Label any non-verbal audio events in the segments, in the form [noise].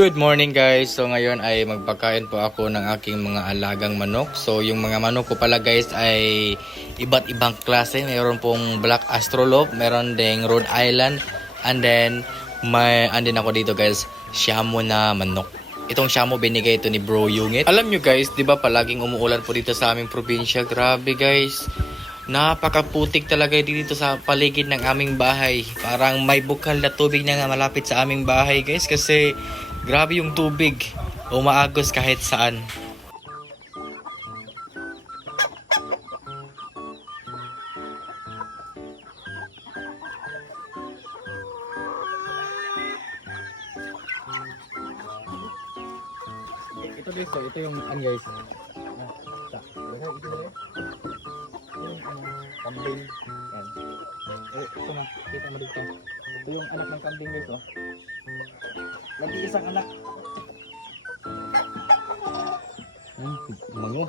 Good morning guys. So ngayon ay magpakain po ako ng aking mga alagang manok. So yung mga manok ko pala guys ay iba't ibang klase. Mayroon pong Black Astrolop, meron ding Rhode Island, and then may andin ako dito guys, Shamo na manok. Itong Shamo binigay ito ni Bro Yungit. Alam nyo guys, di ba palaging umuulan po dito sa aming probinsya? Grabe guys. Napakaputik talaga dito sa paligid ng aming bahay. Parang may bukal na tubig na nga malapit sa aming bahay guys kasi grabe yung tubig. Umaagos kahit saan. Ito guys, ito yung ano guys. Kambing. Yan. Eh, ito na, kita mo dito. Ito yung anak ng kambing guys, oh. Lagi isang anak. Hmm, mango.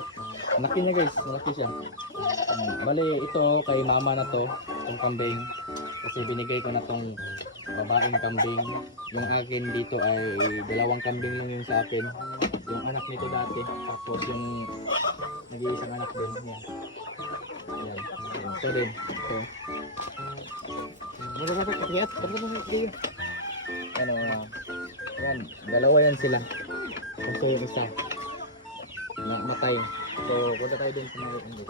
Malaki niya guys, malaki siya. Hmm, bali, ito kay mama na to, itong kambing. Kasi binigay ko na tong babaeng kambing. Yung akin dito ay dalawang kambing lang yung sa akin. Yung anak nito dati. Tapos yung nag-iisang anak din. Yan. Yan. Ito din. Ito. Ano? Ano yan. Dalawa yan sila. Kasi yung isa. Na matay. So, punta tayo din sa mga hindi.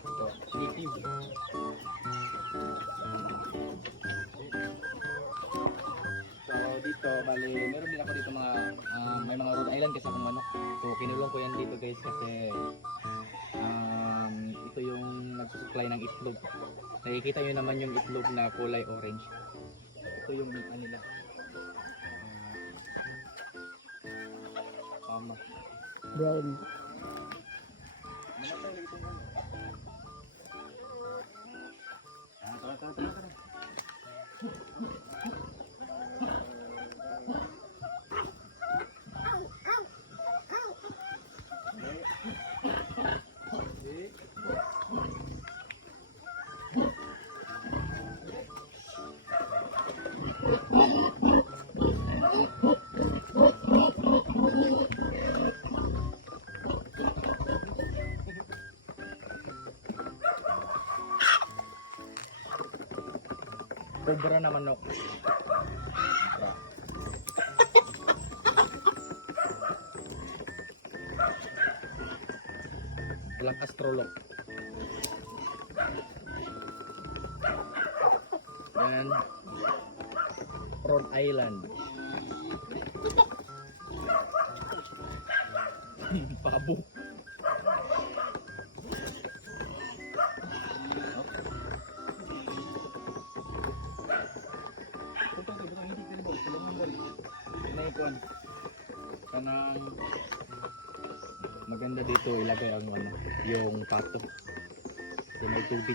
Ito. Native. So dito, bali, meron din ako dito mga, ah, may mga Rhode Island kasi akong manok. So kinulong ko yan dito guys kasi um, ito yung nagsusupply ng itlog. Nakikita nyo naman yung itlog na kulay orange. Ito yung ano nila. Tama. Ano. Ah, tara, tara, tara, tara. Cobra na manok. Black astrolog. Yan. Rhode Island. [laughs] Pabo. Ano yung kuwan? Kanang maganda dito ilagay ang ano, yung pato. Yung may tubig.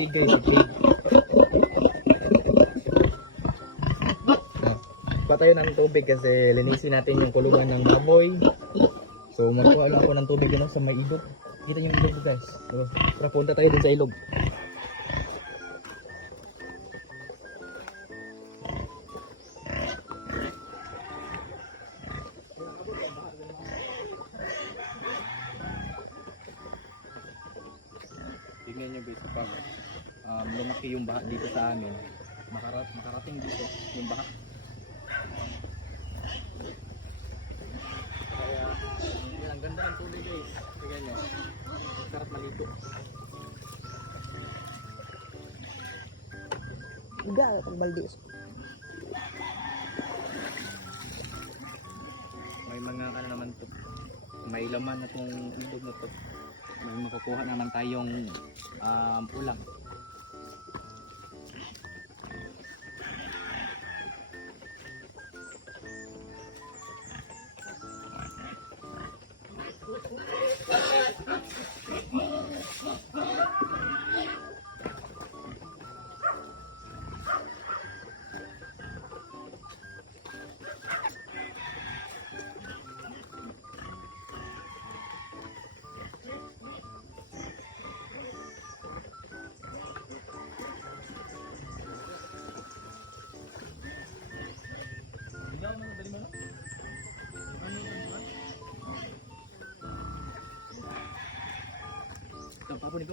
Pig guys, Pig. Pa tayo ng tubig kasi linisin natin yung kulungan ng baboy. So magkuha lang ako ng tubig ano, sa may. Kita yung ilog guys. So, tara punta tayo din sa ilog. Tingnan nyo guys kapag um, lumaki yung baha dito sa amin. Makarat makarating dito yung baha. Kaya, ang ganda ng tubig guys. Tingnan nyo. Sarap maligo. Higa pag baldi. May mga ano naman to. May laman na tong ilog na to. May makukuha naman tayong um, ulam. Apa pun itu?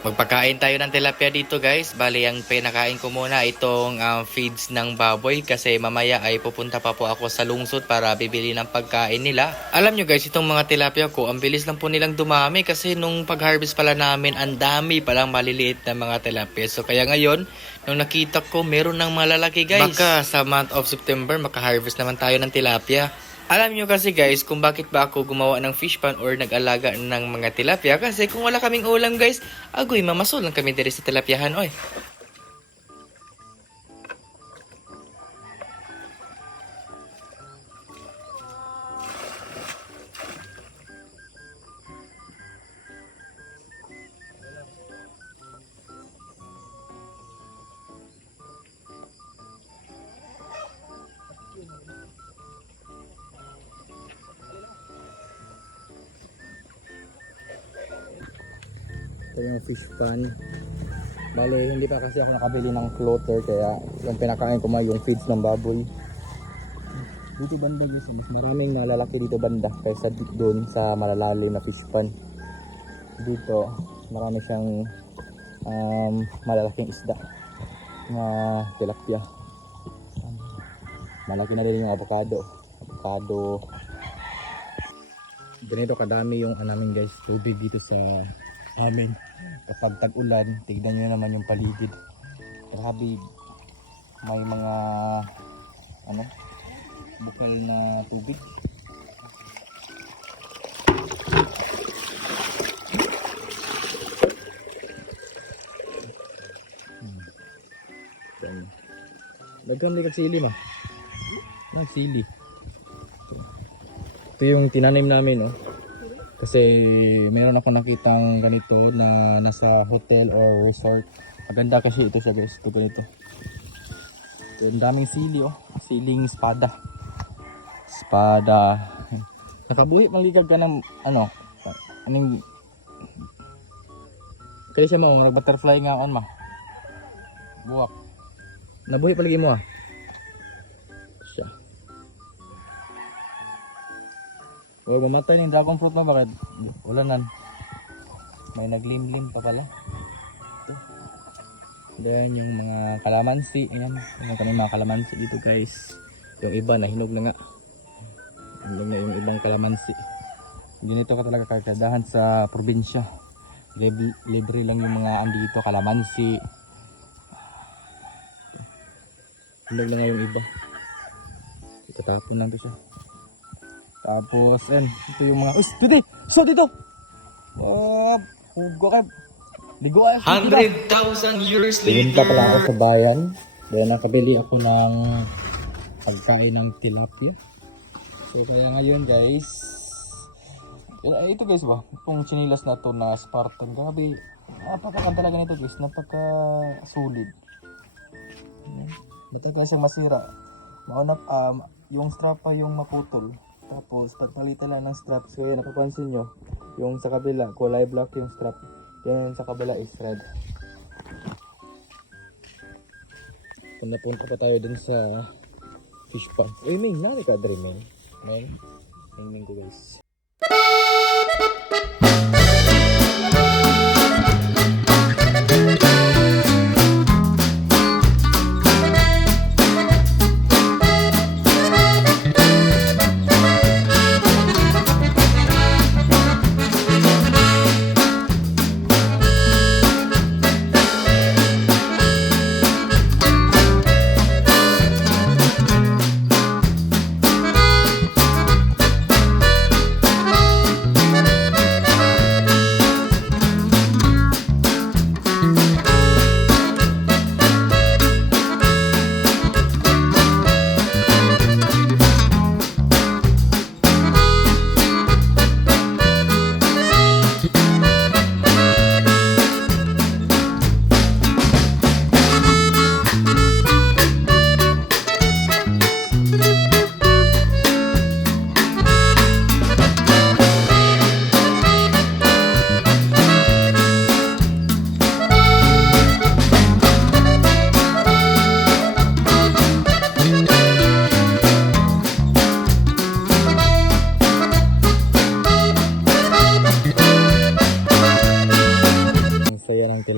Magpakain tayo ng tilapia dito guys. Bali, ang pinakain ko muna itong um, feeds ng baboy kasi mamaya ay pupunta pa po ako sa lungsod para bibili ng pagkain nila. Alam nyo guys, itong mga tilapia ko, ang bilis lang po nilang dumami kasi nung pag-harvest pala namin, ang dami palang maliliit na mga tilapia. So kaya ngayon, nung nakita ko, meron ng malalaki guys. Baka sa month of September, maka-harvest naman tayo ng tilapia. Alam nyo kasi guys kung bakit ba ako gumawa ng fish pan or nag-alaga ng mga tilapia kasi kung wala kaming ulam guys, agoy mamasol lang kami diri sa tilapiahan oy. Ito yung fish pan. Bale, hindi pa kasi ako nakabili ng floater kaya yung pinakain ko ma yung feeds ng baboy. Dito banda guys, mas maraming malalaki dito banda kaysa doon sa malalalim na fish pan. Dito, marami siyang um, malalaking isda na tilapia. Um, Malaki na din yung avocado. Avocado. Ganito kadami yung ano namin guys, tubig dito sa amin. Kapag tag-ulan, tignan nyo naman yung paligid. Grabe, may mga ano, bukal na tubig. Hmm. Di kag sili ma. Nag sili. Ito yung tinanim namin oh. Kasi meron ako nakitang ganito na nasa hotel or resort. Maganda kasi ito siya guys. Ito ganito. Ito ang daming sili oh. Siling espada. Espada. Nakabuhi maligag ka ng ano. Anong kaya siya mo, nag butterfly nga on ma. Buwak. Nabuhi palagi mo ah. O, mamatay ng dragon fruit mo bakit? Wala nan. May naglimlim pa pala. Ito. Then yung mga kalamansi. Ayan. Yung kami mga kalamansi dito guys. Yung iba nahinog na nga. Hinog na yung ibang kalamansi. Ganito ka talaga kakadahan sa probinsya. Libre, libre lang yung mga andito, kalamansi. Hinog na nga yung iba. Itatapon lang to siya. Tapos, yan. Ito yung mga... Uy, dito! So, dito! Oh, hugo ka. Ligo ay. 100,000 years Pumunta pala ako sa bayan. Then nakabili ako ng pagkain ng tilapia. So kaya ngayon guys, ito guys ba, itong chinilas na to na Spartan, grabe, napaka talaga nito guys, napaka solid. Matagal siyang masira. Mauna, um, yung strap pa yung maputol. Tapos, pagpalitan lang ng strap. So, yan, napapansin nyo. Yung sa kabila, kulay black yung strap. Yan sa kabila is red. Kung napunta pa tayo dun sa fish pond. Uy, Ming, nari ka, Dre, Ming. Ming, Ming, Ming ko, guys.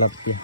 लपकी